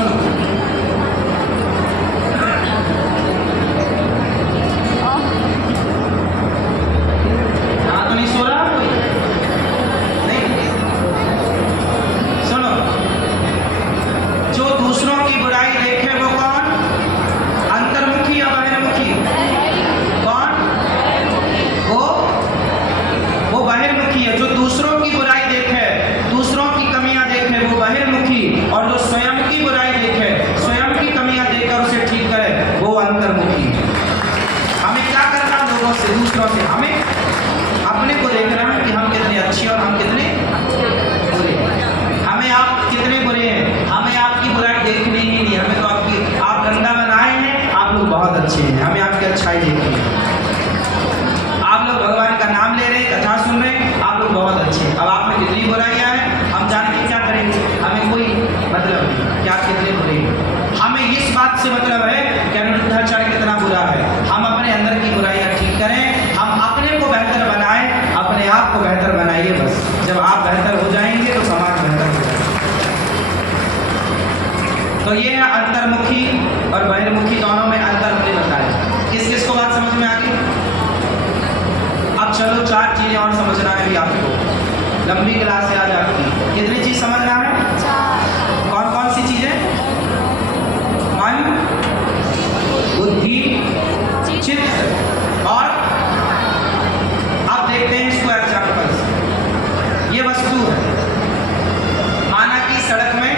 सुनो, हाँ तो नहीं सो रहा कोई? नहीं, सुनो, जो दूसरों की बुराई देखे वो कौन? अंतर्मुखी या बहिर्मुखी? कौन? वो बहिर्मुखी है। जो दूसरों की बुराई देखे, दूसरों की कमियां देखे, वो बहिर्मुखी। और जो स्वयं की बुराई देखे, स्वयं की कमियां देखकर उसे ठीक करे, वो अंतर्मुखी। हमें क्या करना? लोगों से, दूसरों से। हमें अपने को देखना है कि हम कितने अच्छे और हम कितने बुरे। हमें आप कितने बुरे हैं, हमें आपकी बुराई देखनी ही नहीं। हमें तो आपकी, आप गंदा बनाए हैं, आप लोग बहुत अच्छे हैं, हमें आपकी अच्छाई देखनी है। आप लोग भगवान का नाम ले रहे हैं, कथा सुन रहे हैं, आप लोग बहुत अच्छे हैं। अब आप में कितनी बुराइयां हैं, हम जान के क्या करेंगे? हमें कोई मतलब नहीं कि आप कितने बुरे हैं। हमें इस बात से मतलब है कि अनिरुद्धाचार्य कितना बुरा है। हम अपने अंदर की बुराइयां ठीक करें, हम अपने को बेहतर बनाएं, अपने आप को बेहतर बनाइए बस। जब आप बेहतर हो जाएंगे तो समाज बेहतर हो जाएगा। तो ये है अंतर्मुखी और बहिर्मुखी, दोनों में अंतर हमने बताया। किस किस को बात समझ में आ गई? अब चलो 4 चीजें और समझना है भी आपको। लंबी क्लास है आज आपकी। कितनी चीज समझना है? कौन कौन सी चीजें? मन, बुद्धि, चित्त और अब देखते हैं इसको एग्जाम्पल्स। ये वस्तु है, माना कि सड़क में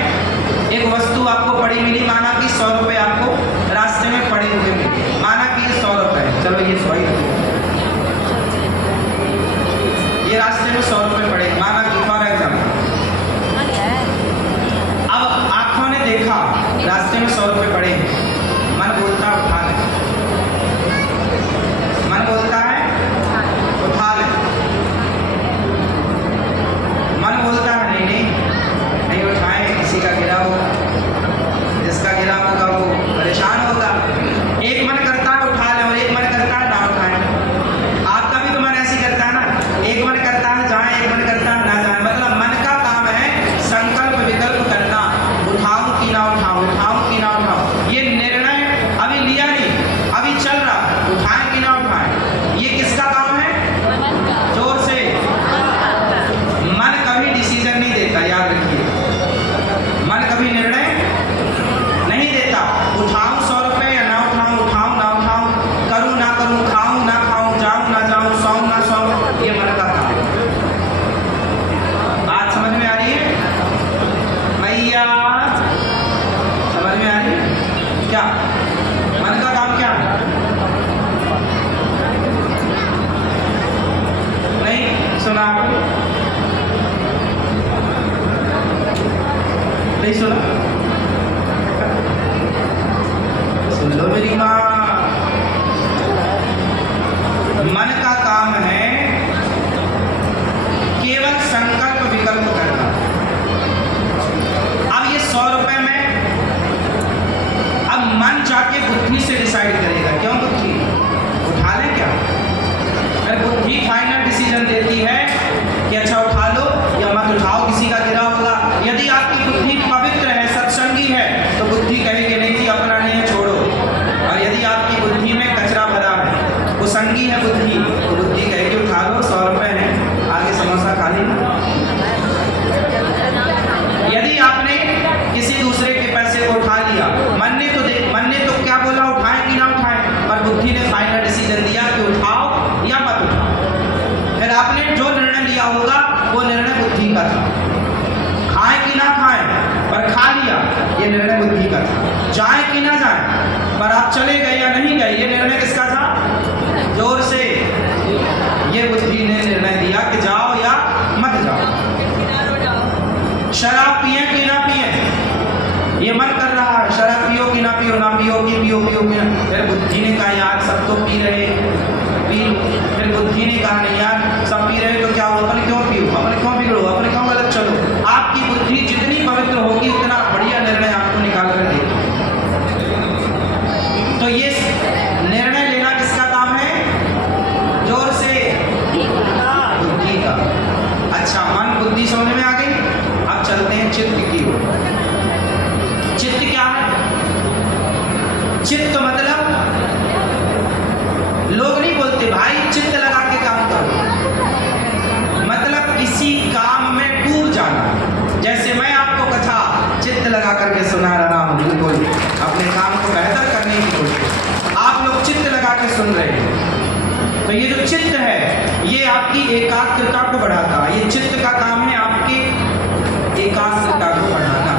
एक वस्तु आपको पड़ी मिली, माना कि 100 रुपए आपको रास्ते में पड़े हुए मिले, माना कि ये 100 रुपए है। चलो ये 100 ही, ये रास्ते में 100 रुपए पड़े, माना कि फॉर एग्जाम्पल। अब आंखों ने देखा रास्ते में 100 रुपए पड़े हैं, मन बोलता है उठा ले, मन बोलता है उठा ले, मन बोलता है नहीं नहीं नहीं उठाएं, किसी का गिरा होगा, जिसका गिरा होगा वो परेशान होगा। एक मन करता है उठा ले और एक मन करता है ना उठाएं। आपका भी तो मन ऐसे करता है ना, एक मन करता है जाए, एक मन करता है ना जाए। मतलब मन का काम है संकल्प विकल्प करना, उठाऊं कि ना उठाऊं, उठाऊं कि ना उठाऊं। ये निर्णय अभी लिया नहीं, अभी चल रहा, उठाएं कि ना उठाएं। ये किसका काम है? जोर से। मन कभी डिसीजन नहीं देता, याद रखिए। मन कभी निर्णय नहीं देता। उठाऊं 100 रुपए या ना उठाऊं, उठाऊं ना उठाऊं, करूं ना करूं, खाऊं ना खाऊं, जाऊं ना जाऊं, सोऊं ना सोऊं, ये मन का काम है। बात समझ में आ रही है मैया? समझ में आ रही है क्या? मन का काम क्या है? नहीं सुना? नहीं सुना? सुन लो मेरी माँ। मन का काम है केवल संकल्प विकल्प करना। अब ये 100 रुपए में अब मन जाके बुद्धि से डिसाइड करेगा। क्यों बुद्धि? उठा ले क्या? अगर बुद्धि फाइनल डिसीजन देती है कि अच्छा उठा लो या मत उठाओ, किसी का गिरा होगा। यदि आपकी बुद्धि पवित्र है, सत्संगी है, तो बुद्धि कहेगी नहीं जी अपना नहीं है, छोड़ो। और यदि आपकी बुद्धि में कचरा भरा है, वो संगी है बुद्धि, तो बुद्धि कहेगी उठा लो, 100 रुपए है, आगे समोसा खा लेना। यदि आपने किसी दूसरे के पैसे को उठा लिया, मन ने तो क्या बोला, उठाएं कि ना उठाएं, पर बुद्धि ने फाइनल डिसीजन दिया कि उठाओ या मत उठाओ। फिर आपने जो निर्णय लिया होगा वो निर्णय बुद्धि का था। खाएं कि ना खाएं, पर खा लिया, ये निर्णय बुद्धि का था। जाएं कि ना जाएं, पर आप चले गए या नहीं गए, ये निर्णय किसका था? जोर से। ये बुद्धि ने निर्णय दिया कि जाओ या मत जाओ। शराब पिए कि ना पिए, ये मन कर रहा है शराब पियो कि ना पियो, ना पियो कि पियो, पियो कि ना। फिर बुद्धि ने कहा यार सब तो पी रहे, पी। फिर बुद्धि ने कहा नहीं यार सब पी रहे तो क्या हो, अपन क्यों पियो, अपन क्यों बिगड़ो, अपन क्यों गलत चलो। आपकी बुद्धि जितनी पवित्र होगी उतना बढ़िया निर्णय आपको निकाल कर देगी। तो ये निर्णय लेना किसका काम है? जोर से। बुद्धि का। अच्छा मन बुद्धि समझ में आ गई। अब चलते हैं चित्त की ओर। चित्त चित्त क्या है? चित्त मतलब लोग नहीं बोलते भाई चित्त लगा के काम करो, मतलब किसी काम में डूब जाना। जैसे मैं आपको कथा चित्त लगा करके सुना रहा हूँ, बिल्कुल अपने काम को बेहतर करने की कोशिश, आप लोग चित्त लगा के सुन रहे हैं। तो ये जो चित्त है ये आपकी एकाग्रता को बढ़ाता है। ये चित्त का काम है आपकी एकाग्रता को बढ़ाना,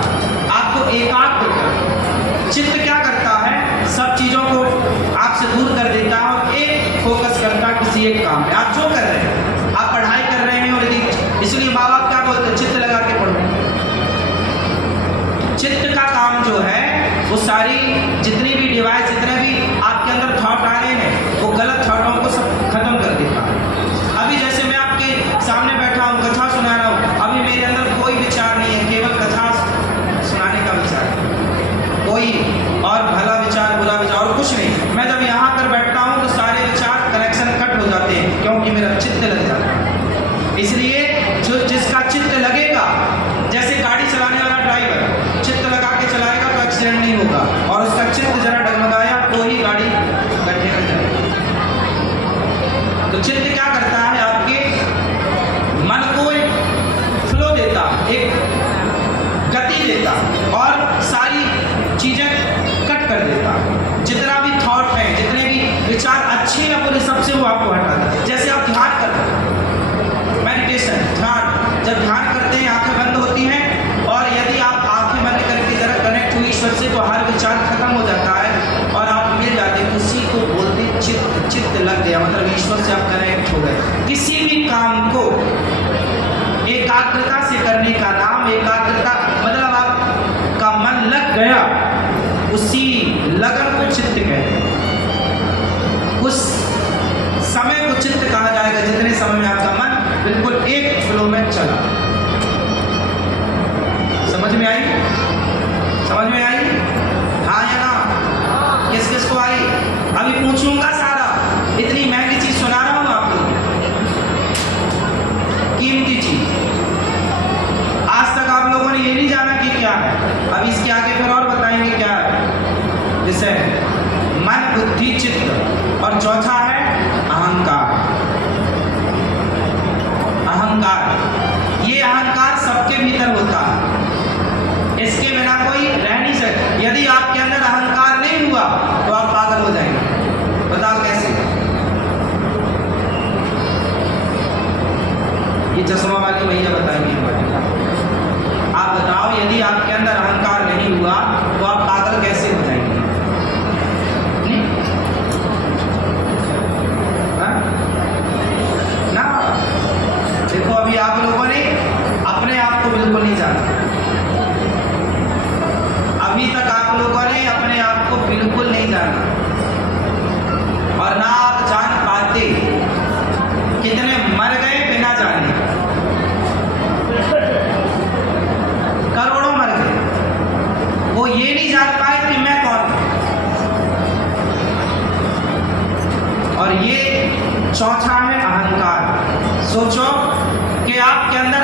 आपको एकाग्र करना। चित्त क्या करता है? सब चीजों को आपसे दूर कर देता है और एक फोकस करता है किसी एक काम में। आप जो कर रहे हैं, आप पढ़ाई कर रहे हैं और यदि इसलिए माँ बाप क्या बोलते हैं? चित्त लगा के पढ़ो। चित्त का काम जो है वो सारी जितनी भी डिवाइस, जितने भी आपके अंदर थॉट आ रहे हैं वो गलत थॉटों को सब खत्म कर देता है। अभी जैसे मैं आपके सामने बैठा हूँ, कथा सुना रहा हूँ, अभी मेरे अंदर कोई विचार नहीं है, केवल कथा सुनाने का विचार, कोई और भला विचार बुरा विचार और कुछ नहीं। मैं जब यहाँ पर बैठता हूँ तो सारे विचार कनेक्शन कट हो जाते हैं क्योंकि मेरा चित्त लग जाता है। इसलिए जो जिसका चित्त लगेगा, जैसे गाड़ी चलाने वाला ड्राइवर चित्त लगा के चलाएगा तो एक्सीडेंट नहीं होगा, और उसका चित्त जरा डगमगाया तो ही गाड़ी गड्ढे में जाएगी। तो चित्त क्या करता है? आपके मन को एक फ्लो देता, एक गति देता और सारी चीजें कट कर देता। जितना भी थॉट है, जितने भी विचार अच्छे या बुरे, सबसे वो आपको हटा देता। जैसे आप ध्यान करते हैं, मेडिटेशन, ध्यान, जब ध्यान करते हैं आंखें बंद होती हैं और यदि आप आंखें बंद करके जरा कनेक्ट हुई ईश्वर से तो हर विचार खत्म हो जाता है और आप मिल जाते हैं। उसी को बोलते चित्त लग गया, मतलब ईश्वर से आप कनेक्ट हो गए। किसी भी काम को एकाग्रता से करने का नाम एकाग्रता, मतलब आपका मन लग गया, उसी लगन को चित्त कहते हैं। उस समय को चित्त कहा जाएगा जितने समय में आपका मन बिल्कुल एक फ्लो में चला। समझ में आई? समझ में आई? हाँ या ना? किस किस को आई? अभी पूछूंगा सारा, इतनी महंगी चीज सुना रहा हूं आपको, कीमती चीज। आज तक आप लोगों ने ये नहीं जाना कि क्या है, अब इसके आगे फिर और बताएंगे क्या है। विषय मन, बुद्धि, चित्त, और चौथा है अहंकार। अहंकार, ये अहंकार सबके भीतर होता है, इसके बिना कोई रह नहीं सकता। यदि आपके अंदर अहंकार नहीं हुआ तो आप पागल हो जाएंगे। बताओ कैसे? ये चश्मा वाली भैया बताएंगे। आप बताओ, यदि आपके अंदर अहंकार नहीं हुआ तो आप पागल कैसे हो जाएंगे? ना, देखो अभी आप लोगों ने अपने आप को बिल्कुल नहीं जाना। अभी तक आप लोगों ने अपने आप को बिल्कुल नहीं जाना और ना आप जान पाते। कितने मर गए बिना जाने, करोड़ों मर गए, वो ये नहीं जान पाए कि मैं कौन हूं। और ये चौथा है अहंकार। सोचो कि आपके अंदर